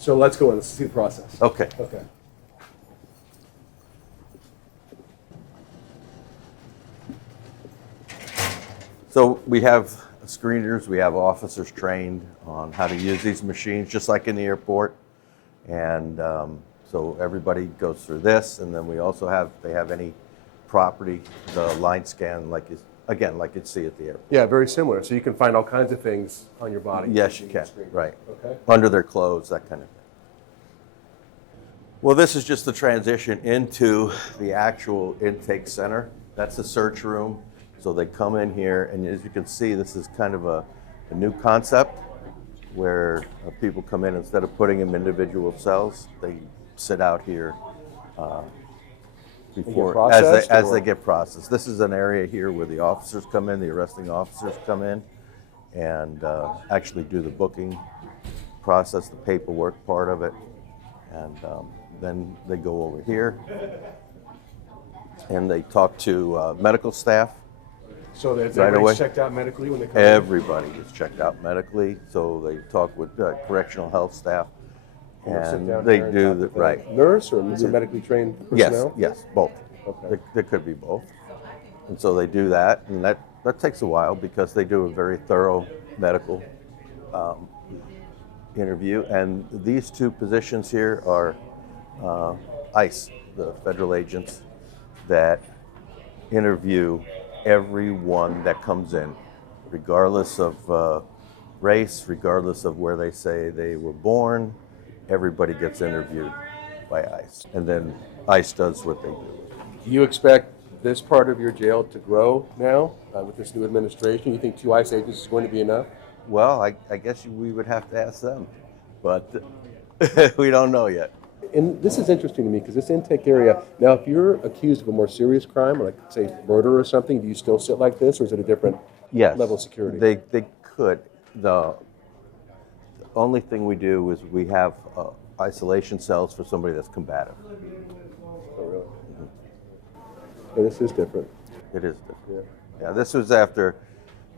So let's go in. Let's see the process. Okay. Okay. So we have screeners, we have officers trained on how to use these machines, just like in the airport. And so everybody goes through this, and then we also have, if they have any property, the line scan, like again, like you'd see at the airport. Yeah, very similar. So you can find all kinds of things on your body. Yes, you can, right. Okay. Under their clothes, that kind of thing. Well, this is just the transition into the actual intake center. That's the search room. So they come in here, and as you can see, this is kind of a new concept where people come in, instead of putting them in individual cells, they sit out here before as they get processed. This is an area here where the officers come in, the arresting officers come in, and actually do the booking process, the paperwork part of it, and then they go over here and they talk to medical staff. So that Right everybody's away. checked out medically when they come in? Everybody is checked out medically, so they talk with correctional health staff, Sit and down they here and do talk the with a right. nurse or is it medically trained Yes, personnel? yes, both. Okay. There could be both, and so they do that, and that takes a while because they do a very thorough medical interview. And these two positions here are ICE, the federal agents that interview everyone that comes in, regardless of race, regardless of where they say they were born. Everybody gets interviewed by ICE, and then ICE does what they do. Do you expect this part of your jail to grow now with this new administration? You think 2 ICE agents is going to be enough? Well, I guess we would have to ask them, but we don't know yet. And this is interesting to me because this intake area, now if you're accused of a more serious crime, like say murder or something, do you still sit like this, or is it a different level of security? They could. The only thing we do is we have isolation cells for somebody that's combative. Oh, really? Yeah, this is different. It is different. Yeah, this was after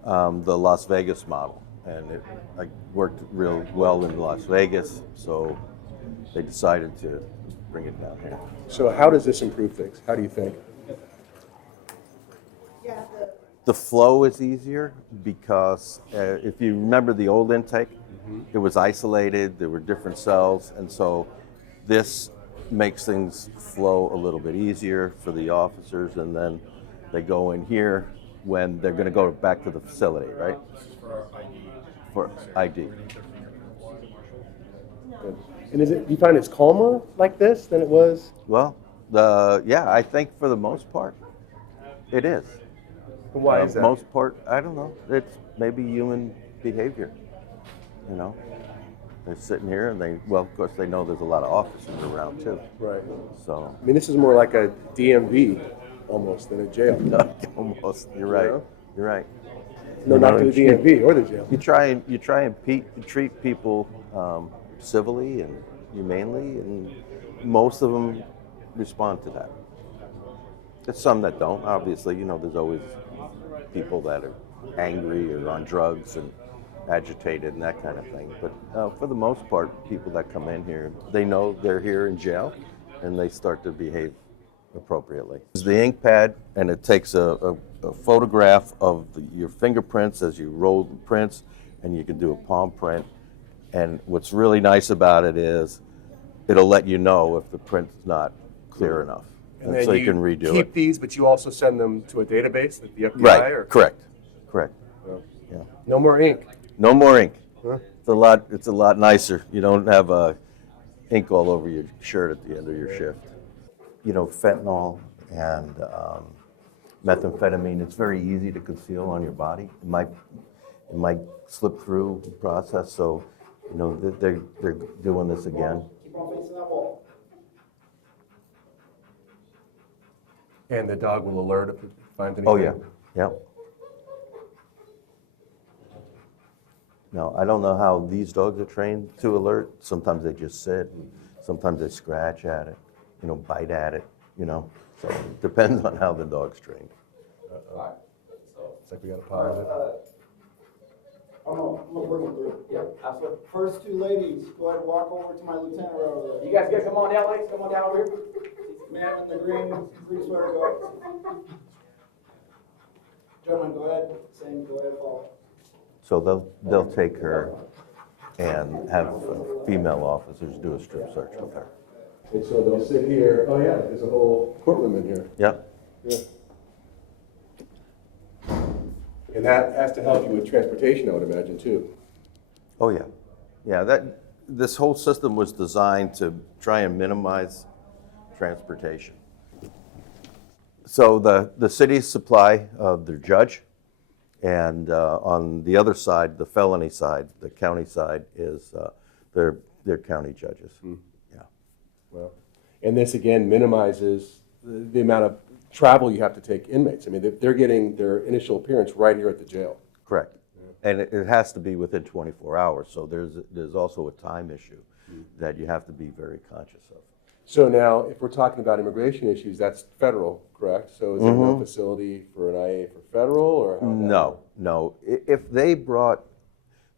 the Las Vegas model, and I worked real well in Las Vegas, so they decided to bring it down here. So how does this improve things? How do you think? The flow is easier because if you remember the old intake, it was isolated, there were different cells, and so this makes things flow a little bit easier for the officers, and then they go in here when they're going to go back to the facility, right? For ID. Good. And do you find it's calmer like this than it was? Well, yeah, I think for the most part, it is. And why is that? Most part, I don't know. It's maybe human behavior. You know, they're sitting here, and well, of course, they know there's a lot of officers around too. Right. So I mean, this is more like a DMV almost than a jail. almost, you're right. Yeah. You're right. No, not to the DMV or the jail. You try and treat people civilly and humanely, and most of them respond to that. There's some that don't. Obviously, you know, there's always people that are angry or on drugs and agitated and that kind of thing. But for the most part, people that come in here, they know they're here in jail, and they start to behave appropriately. It's the ink pad, and it takes a photograph of your fingerprints as you roll the prints, and you can do a palm print. And what's really nice about it is it'll let you know if the print's not clear enough. And then so you can redo it. Keep these, but you also send them to a database, like the FBI? Right, Or? correct. Yeah. No more ink. No more ink. Huh? It's a lot nicer. You don't have ink all over your shirt at the end of your shift. You know, fentanyl and methamphetamine, it's very easy to conceal on your body. It might slip through the process, so you know they're doing this again. And the dog will alert if it finds anything? Oh yeah, yeah. Now, I don't know how these dogs are trained to alert. Sometimes they just sit, and sometimes they scratch at it, you know, bite at it, you know. So it depends on how the dog's trained. It's like we got a pause. I'm gonna bring them through. Yep. Absolutely. First two ladies, go ahead and walk over to my lieutenant right over there. You guys good? Come on down, ladies. Come on down over here. Man in the green sweater, go ahead. Gentlemen, go ahead. Same, go ahead, follow. So they'll take her and have female officers do a strip search with her. And so they'll sit here. Oh yeah, there's a whole courtroom in here. Yep. Yeah. And that has to help you with transportation, I would imagine, too. Oh yeah, yeah. This whole system was designed to try and minimize transportation. So the city's supply of their judge, and on the other side, the felony side, the county side, is their county judges. Yeah. Well, and this again minimizes the amount of travel you have to take inmates. I mean, they're getting their initial appearance right here at the jail. Correct. And it has to be within 24 hours. So there's also a time issue that you have to be very conscious of. So now, if we're talking about immigration issues, that's federal, correct? So is there no facility for an IA for federal, or how No. If they brought,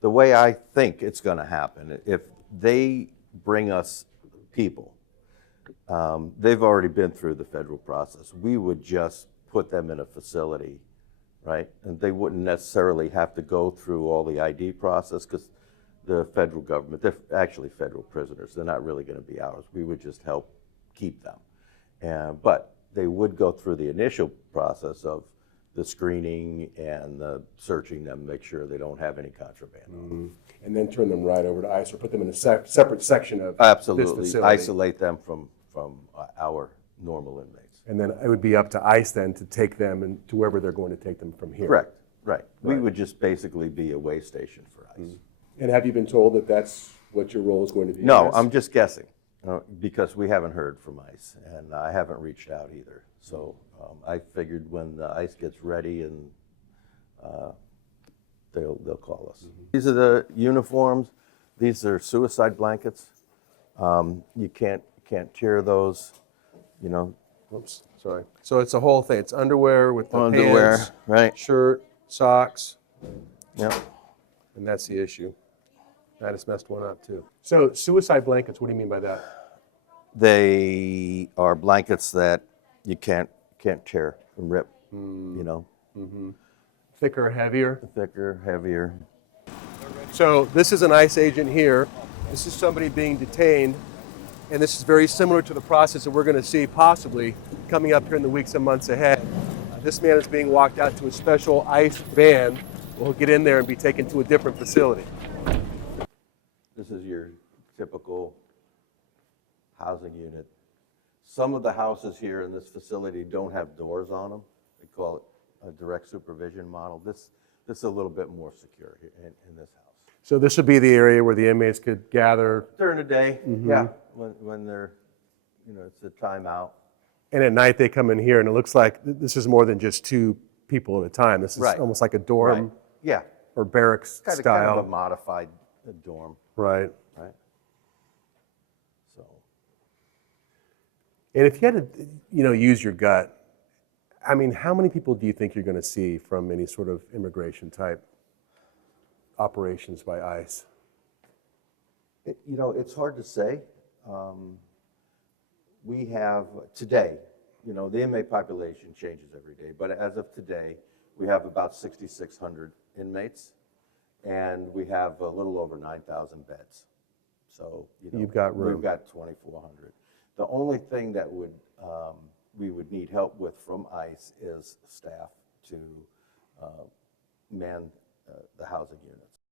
the way I think it's going to happen, if they bring us people, they've already been through the federal process. We would just put them in a facility, right? And they wouldn't necessarily have to go through all the ID process, because the federal government, they're actually federal prisoners. They're not really going to be ours. We would just help keep them. But they would go through the initial process of the screening and the searching them, make sure they don't have any contraband. and then turn them right over to ICE or put them in a separate section of this Absolutely, facility? isolate them from our normal inmates. And then it would be up to ICE then to take them and to wherever they're going to take them from here. Correct, right. We would just basically be a way station for ICE. And have you been told that that's what your role is going to be? No, in this? I'm just guessing, because we haven't heard from ICE, and I haven't reached out either. So I figured when the ICE gets ready, and they'll call us. These are the uniforms. These are suicide blankets. You can't tear those, Oops, sorry. So it's a whole thing. It's underwear with the underwear, pants, right? shirt, socks, Yep. and that's the issue. I just messed one up too. So suicide blankets, what do you mean by that? They are blankets that you can't tear and rip, Thicker, heavier? thicker, heavier. So this is an ICE agent here. This is somebody being detained, and this is very similar to the process that we're going to see possibly coming up here in the weeks and months ahead. This man is being walked out to a special ICE van. We'll get in there and be taken to a different facility. This is your typical housing unit. Some of the houses here in this facility don't have doors on them. We call it a direct supervision model. This is a little bit more secure here in this house. So this would be the area where the inmates could gather. During the day, yeah, when they're, it's a timeout. And at night they come in here, and it looks like this is more than just two people at a time. This is Right. almost like a dorm Right. Yeah, or barracks kind style. of a modified dorm, Right. right? So. And if you had to, use your gut, I mean, how many people do you think you're going to see from any sort of immigration type operations by ICE? It's hard to say. We have today, the inmate population changes every day, but as of today, we have about 6,600 inmates, and we have a little over 9,000 beds. So, You've got room. We've got 2,400. The only thing that we would need help with from ICE is staff to man the housing units.